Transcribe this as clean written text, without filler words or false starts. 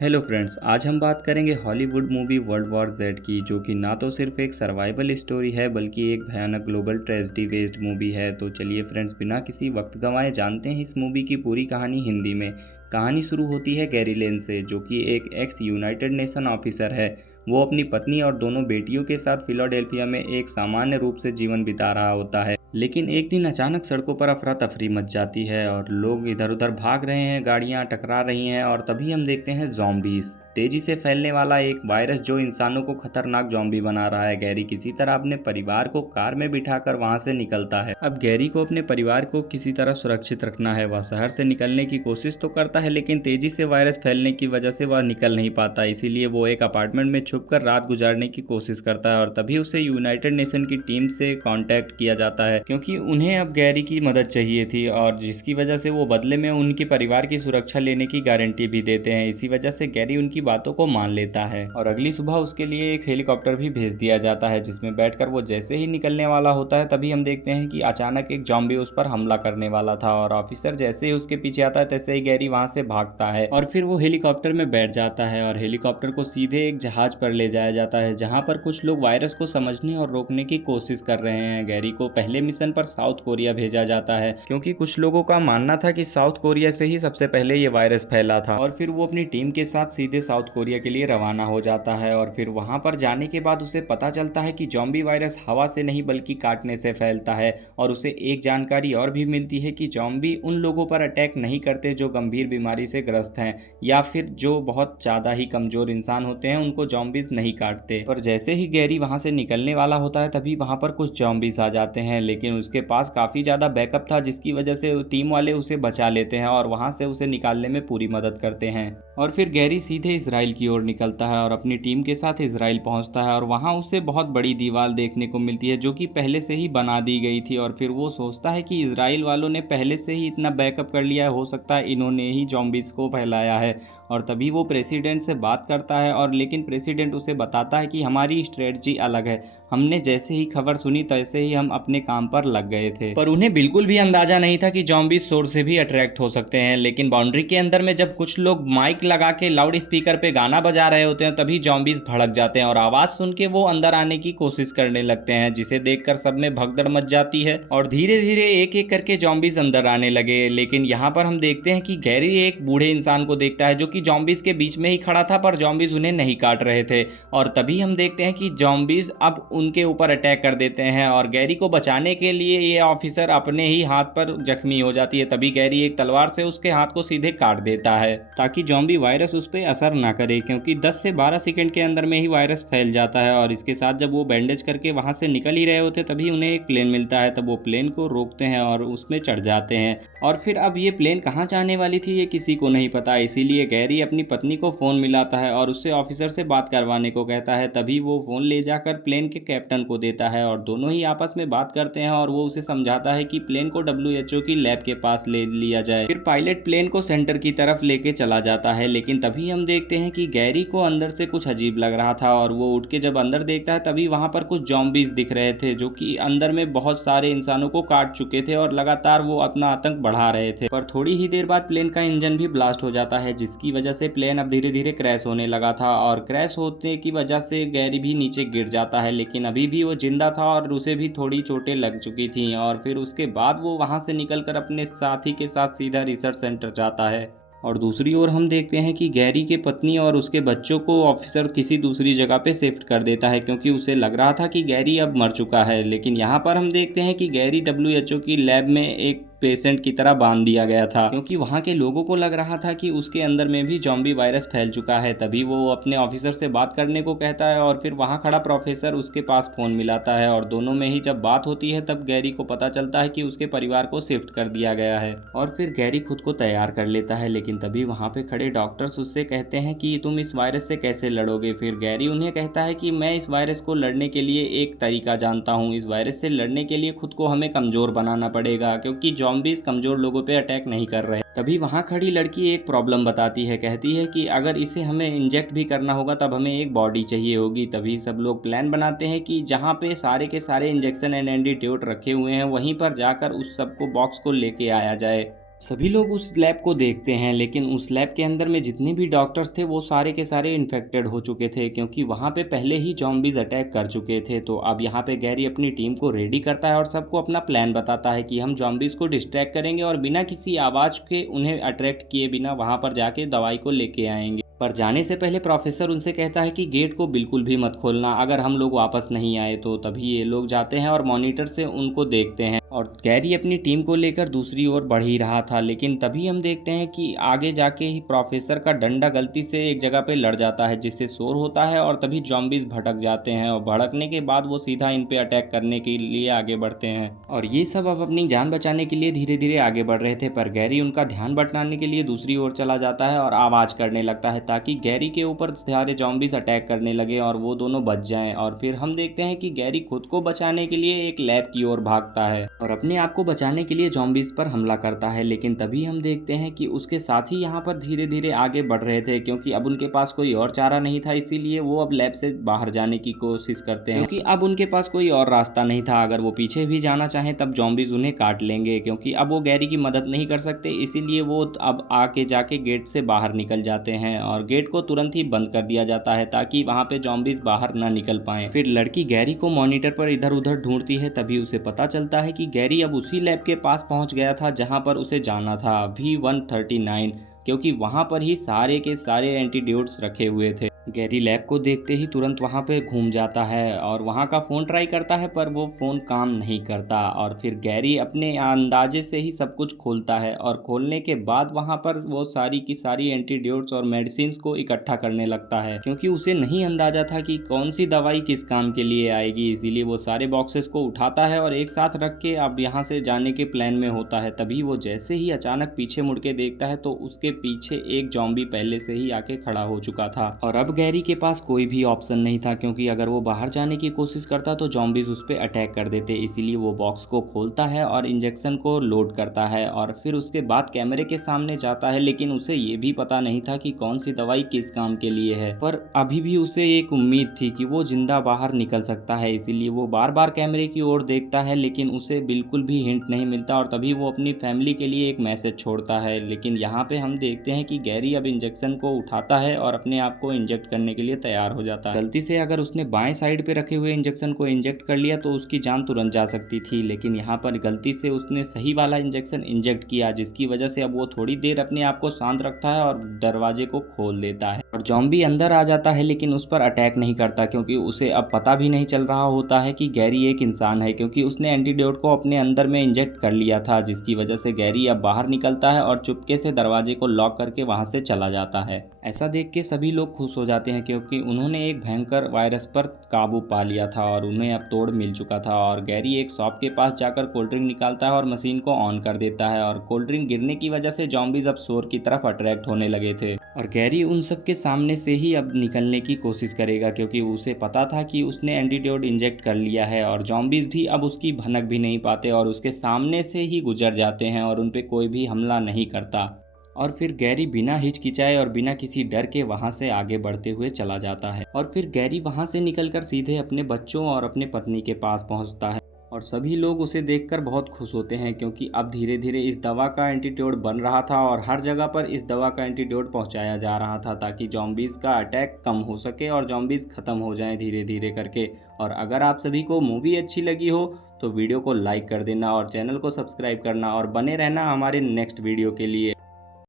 Hello friends, आज हम बात करेंगे Hollywood movie world war Z की, जो कि ना तो सिर्फ एक सर्वाइवल स्टोरी है बल्कि एक भयानक ग्लोबल ट्रेजेडी बेस्ड मूवी है। तो चलिए फ्रेंड्स, बिना किसी वक्त गंवाए जानते हैं इस मूवी की पूरी कहानी हिंदी में। कहानी शुरू होती है गैरी लेन से, जो कि एक एक्स यूनाइटेड नेशन ऑफिसर है। वो अपनी पत्नी और दोनों बेटियों के साथ फिलाडेल्फिया में एक सामान्य रूप से जीवन बिता रहा होता है। लेकिन एक दिन अचानक सड़कों पर अफरा तफरी मच जाती है और लोग इधर उधर भाग रहे हैं, गाड़ियां टकरा रही हैं और तभी हम देखते हैं ज़ॉम्बीज़, तेजी से फैलने वाला एक वायरस जो इंसानों को खतरनाक ज़ॉम्बी बना रहा है। गैरी किसी तरह अपने परिवार को कार में बिठाकर वहां से निकलता है। अब गैरी को अपने परिवार को किसी तरह सुरक्षित रखना है। वह शहर से निकलने की कोशिश तो करता है, लेकिन तेजी से वायरस फैलने की वजह से वह निकल नहीं पाता। इसीलिए वो एक अपार्टमेंट में छुपकर रात गुजारने की कोशिश करता है और तभी उसे यूनाइटेड नेशन की टीम से कांटेक्ट किया जाता है, क्योंकि उन्हें अब गैरी की मदद चाहिए थी और जिसकी वजह से वो बदले में उनके परिवार की सुरक्षा लेने की गारंटी भी देते हैं। इसी वजह से गैरी उनकी बातों को मान लेता है और अगली सुबह उसके लिए एक हेलीकॉप्टर भी भेज दिया जाता है, जिसमें बैठकर वो जैसे ही निकलने वाला होता है तभी हम देखते हैं कि अचानक एक जॉम्बी उस पर हमला करने वाला था और ऑफिसर जैसे ही उसके पीछे आता है तैसे ही गैरी वहां से भागता है और फिर वो हेलीकॉप्टर में बैठ जाता है और हेलीकॉप्टर को सीधे एक जहाज पर ले जाया जाता है, जहां पर कुछ लोग वायरस को समझने और रोकने की कोशिश कर रहे हैं। गैरी को पहले मिशन पर साउथ कोरिया भेजा जाता है, क्योंकि कुछ लोगों का मानना था कि साउथ कोरिया से ही सबसे पहले ये वायरस फैला था। और फिर वो अपनी टीम के साथ सीधे साउथ कोरिया के लिए रवाना हो जाता है और फिर वहां पर जाने के बाद उसे पता चलता है कि जॉम्बी वायरस हवा से नहीं बल्कि काटने से फैलता है। और उसे एक जानकारी और भी मिलती है कि जॉम्बी उन लोगों पर अटैक नहीं करते जो गंभीर बीमारी से ग्रस्त हैं या फिर जो बहुत ज़्यादा ही कमज़ोर इंसान होते हैं, उनको जॉम्बीज नहीं काटते। पर जैसे ही गैरी वहां से निकलने वाला होता है तभी वहां पर कुछ जॉम्बीज आ जाते हैं, लेकिन उसके पास काफ़ी ज़्यादा बैकअप था, जिसकी वजह से टीम वाले उसे बचा लेते हैं और वहां से उसे निकालने में पूरी मदद करते हैं। और फिर गैरी सीधे इजराइल की ओर निकलता है और अपनी टीम के साथ इजराइल पहुंचता है और वहां उसे बहुत बड़ी दीवार देखने को मिलती है, जो कि पहले से ही बना दी गई थी। और फिर वो सोचता है कि इजराइल वालों ने पहले से ही इतना बैकअप कर लिया है, हो सकता है इन्होंने ही जॉम्बीज को फैलाया है। और तभी वो प्रेसिडेंट से बात करता है और लेकिन प्रेसिडेंट उसे बताता है कि हमारी स्ट्रेटजी अलग है, हमने जैसे ही खबर सुनी तैसे ही हम अपने काम पर लग गए थे। पर उन्हें बिल्कुल भी अंदाजा नहीं था कि जॉम्बीज शोर से भी अट्रैक्ट हो सकते हैं। लेकिन बाउंड्री के अंदर में जब कुछ लोग माइक लगा के लाउड स्पीकर पे गाना बजा रहे होते हैं तभी जॉम्बीज भड़क जाते हैं और आवाज सुन के वो अंदर आने की कोशिश करने लगते हैं, जिसे देखकर सब में भगदड़ मच जाती है और धीरे धीरे एक एक करके जॉम्बीज अंदर आने लगे। लेकिन यहाँ पर हम देखते हैं कि गैरी एक बूढ़े इंसान को देखता है जो कि जॉम्बीज के बीच में ही खड़ा था, पर जॉम्बीज उन्हें नहीं काट रहे थे। और तभी हम देखते हैं कि जॉम्बीज अब उनके ऊपर अटैक कर देते हैं और गैरी को बचाने के लिए ये ऑफिसर अपने ही हाथ पर जख्मी हो जाती है। तभी गैरी एक तलवार से उसके हाथ को सीधे काट देता है ताकि जॉम्बी वायरस उस पर असर ना करे, क्योंकि 10 से 12 सेकंड के अंदर में ही वायरस फैल जाता है। और इसके साथ जब वो बैंडेज करके वहां से निकल ही रहे होते तभी उन्हें एक प्लेन मिलता है। तब वो प्लेन को रोकते हैं और उसमें चढ़ जाते हैं। और फिर अब ये प्लेन कहाँ जाने वाली थी ये किसी को नहीं पता, इसीलिए गैरी अपनी पत्नी को फोन मिलाता है और उससे ऑफिसर से बात करवाने को कहता है। तभी वो फोन ले जाकर प्लेन के कैप्टन को देता है और दोनों ही आपस में बात करते हैं और वो उसे समझाता है कि प्लेन को WHO की लैब के पास ले लिया जाए। फिर पायलट प्लेन को सेंटर की तरफ लेके चला जाता है, लेकिन तभी हम देखते हैं कि गैरी को अंदर से कुछ अजीब लग रहा था और वो उठ के जब अंदर देखता है तभी वहां पर कुछ जॉम्बीज दिख रहे थे, जो कि अंदर में बहुत सारे इंसानों को काट चुके थे और लगातार वो अपना आतंक बढ़ा रहे थे। पर थोड़ी ही देर बाद प्लेन का इंजन भी ब्लास्ट हो जाता है, जिसकी वजह से प्लेन अब धीरे धीरे क्रैश होने लगा था और क्रैश होने की वजह से गैरी भी नीचे गिर जाता है, लेकिन अभी भी वो जिंदा था और उसे भी थोड़ी चोटें लग चुकी थी। और फिर उसके बाद वो वहां से निकलकर अपने साथी के साथ सीधा रिसर्च सेंटर जाता है। और दूसरी ओर हम देखते हैं कि गैरी के पत्नी और उसके बच्चों को ऑफिसर किसी दूसरी जगह पे शिफ्ट कर देता है, क्योंकि उसे लग रहा था कि गैरी अब मर चुका है। लेकिन यहाँ पर हम देखते हैं कि गैरी WHO की लैब में एक पेशेंट की तरह बांध दिया गया था, क्योंकि वहाँ के लोगों को लग रहा था कि उसके अंदर में भी जॉम्बी वायरस फैल चुका है। तभी वो अपने ऑफिसर से बात करने को कहता है और फिर वहाँ खड़ा प्रोफेसर उसके पास फोन मिलाता है और दोनों में ही जब बात होती है तब गैरी को पता चलता है कि उसके परिवार को शिफ्ट कर दिया गया है। और फिर गैरी खुद को तैयार कर लेता है, लेकिन तभी वहाँ पे खड़े डॉक्टर्स उससे कहते हैं कि तुम इस वायरस से कैसे लड़ोगे। फिर गैरी उन्हें कहता है कि मैं इस वायरस को लड़ने के लिए एक तरीका जानता हूँ। इस वायरस से लड़ने के लिए खुद को हमें कमजोर बनाना पड़ेगा, क्योंकि जॉम्बीज कमजोर लोगों पे अटैक नहीं कर रहे। तभी वहाँ खड़ी लड़की एक प्रॉब्लम बताती है, कहती है कि अगर इसे हमें इंजेक्ट भी करना होगा तब हमें एक बॉडी चाहिए होगी। तभी सब लोग प्लान बनाते हैं कि जहाँ पे सारे के सारे इंजेक्शन एंड एंटीट्यूट रखे हुए हैं वहीं पर जाकर उस सबको बॉक्स को लेके आया जाए। सभी लोग उस लैब को देखते हैं, लेकिन उस लैब के अंदर में जितने भी डॉक्टर्स थे वो सारे के सारे इन्फेक्टेड हो चुके थे, क्योंकि वहाँ पे पहले ही ज़ॉम्बीज़ अटैक कर चुके थे। तो अब यहाँ पे गैरी अपनी टीम को रेडी करता है और सबको अपना प्लान बताता है कि हम ज़ॉम्बीज़ को डिस्ट्रैक्ट करेंगे और बिना किसी आवाज़ के उन्हें अट्रैक्ट किए बिना वहाँ पर जाके दवाई को लेके आएंगे। पर जाने से पहले प्रोफेसर उनसे कहता है कि गेट को बिल्कुल भी मत खोलना, अगर हम लोग वापस नहीं आए तो। तभी ये लोग जाते हैं और मॉनिटर से उनको देखते हैं और गैरी अपनी टीम को लेकर दूसरी ओर बढ़ ही रहा था, लेकिन तभी हम देखते हैं कि आगे जाके ही प्रोफेसर का डंडा गलती से एक जगह पे लड़ जाता है, जिससे शोर होता है और तभी जॉम्बीज भटक जाते हैं और भड़कने के बाद वो सीधा इन पे अटैक करने के लिए आगे बढ़ते हैं। और ये सब अब अपनी जान बचाने के लिए धीरे धीरे आगे बढ़ रहे थे, पर गैरी उनका ध्यान भटकाने के लिए दूसरी ओर चला जाता है और आवाज़ करने लगता है ताकि गैरी के ऊपर सारे जॉम्बीज अटैक करने लगे और वो दोनों बच जाएं। और फिर हम देखते हैं कि गैरी खुद को बचाने के लिए एक लैब की ओर भागता है और अपने आप को बचाने के लिए जॉम्बीज पर हमला करता है। लेकिन तभी हम देखते हैं कि उसके साथी यहाँ पर धीरे धीरे आगे बढ़ रहे थे, क्योंकि अब उनके पास कोई और चारा नहीं था, इसीलिए वो अब लैब से बाहर जाने की कोशिश करते हैं, क्योंकि अब उनके पास कोई और रास्ता नहीं था। अगर वो पीछे भी जाना चाहें तब जॉम्बीज उन्हें काट लेंगे, क्योंकि अब वो गैरी की मदद नहीं कर सकते, इसीलिए वो अब आके जाके गेट से बाहर निकल जाते हैं और गेट को तुरंत ही बंद कर दिया जाता है ताकि वहां पे जॉम्बीज बाहर ना निकल पाए। फिर लड़की गैरी को मॉनिटर पर इधर उधर ढूंढती है, तभी उसे पता चलता है कि गैरी अब उसी लैब के पास पहुंच गया था जहां पर उसे जाना था, V139, क्योंकि वहां पर ही सारे के सारे एंटीडोट्स रखे हुए थे। गैरी लैब को देखते ही तुरंत वहां पे घूम जाता है और वहां का फ़ोन ट्राई करता है, पर वो फ़ोन काम नहीं करता। और फिर गैरी अपने अंदाजे से ही सब कुछ खोलता है और खोलने के बाद वहां पर वो सारी की सारी एंटीडोट्स और मेडिसिन को इकट्ठा करने लगता है, क्योंकि उसे नहीं अंदाजा था कि कौन सी दवाई किस काम के लिए आएगी। इसीलिए वो सारे बॉक्सेस को उठाता है और एक साथ रख के अब यहाँ से जाने के प्लान में होता है। तभी वो जैसे ही अचानक पीछे मुड़ के देखता है तो उसके पीछे एक जॉम्बी पहले से ही आके खड़ा हो चुका था और अब गैरी के पास कोई भी ऑप्शन नहीं था, क्योंकि अगर वो बाहर जाने की कोशिश करता तो जॉम्बीज उस पर अटैक कर देते। इसीलिए वो बॉक्स को खोलता है और इंजेक्शन को लोड करता है और फिर उसके बाद कैमरे के सामने जाता है, लेकिन उसे ये भी पता नहीं था कि कौन सी दवाई किस काम के लिए है। पर अभी भी उसे एक उम्मीद थी कि वो जिंदा बाहर निकल सकता है, इसीलिए वो बार बार कैमरे की ओर देखता है, लेकिन उसे बिल्कुल भी हिंट नहीं मिलता। और तभी वो अपनी फैमिली के लिए एक मैसेज छोड़ता है। लेकिन यहाँ पे हम देखते हैं कि गैरी अब इंजेक्शन को उठाता है और अपने आप को इंजेक्ट करने के लिए तैयार हो जाता है। गलती से अगर उसने बाएं साइड पे रखे हुए इंजेक्शन को इंजेक्ट कर लिया तो उसकी जान तुरंत जा सकती थी, लेकिन यहाँ पर गलती से उसने सही वाला इंजेक्शन इंजेक्ट किया, जिसकी वजह से अब वो थोड़ी देर अपने आप को शांत रखता है और दरवाजे को खोल देता है और जॉम्बी अंदर आ जाता है, लेकिन उस पर अटैक नहीं करता, क्योंकि उसे अब पता भी नहीं चल रहा होता है कि गैरी एक इंसान है, क्योंकि उसने एंटीडोट को अपने अंदर में इंजेक्ट कर लिया था, जिसकी वजह से गैरी अब बाहर निकलता है और चुपके से दरवाजे को लॉक करके वहां से चला जाता है। ऐसा देख के सभी लोग खुश हो जाते हैं, क्योंकि उन्होंने एक भयंकर वायरस पर काबू पा लिया था और उन्हें अब तोड़ मिल चुका था। और गैरी एक शॉप के पास जाकर कोल्ड ड्रिंक निकालता है और मशीन को ऑन कर देता है और कोल्ड ड्रिंक गिरने की वजह से जॉम्बीज अब शोर की तरफ अट्रैक्ट होने लगे थे और गैरी उन सब के सामने से ही अब निकलने की कोशिश करेगा, क्योंकि उसे पता था कि उसने एंटीडोट इंजेक्ट कर लिया है और जॉम्बीज भी अब उसकी भनक भी नहीं पाते और उसके सामने से ही गुजर जाते हैं और उन पे कोई भी हमला नहीं करता। और फिर गैरी बिना हिचकिचाए और बिना किसी डर के वहां से आगे बढ़ते हुए चला जाता है और फिर गैरी वहां से निकलकर सीधे अपने बच्चों और अपने पत्नी के पास पहुंचता है और सभी लोग उसे देखकर बहुत खुश होते हैं, क्योंकि अब धीरे धीरे इस दवा का एंटीडोट बन रहा था और हर जगह पर इस दवा का एंटीडोट पहुंचाया जा रहा था ताकि जॉम्बीज का अटैक कम हो सके और जॉम्बीज खत्म हो जाएं धीरे धीरे करके। और अगर आप सभी को मूवी अच्छी लगी हो तो वीडियो को लाइक कर देना और चैनल को सब्सक्राइब करना और बने रहना हमारे नेक्स्ट वीडियो के लिए।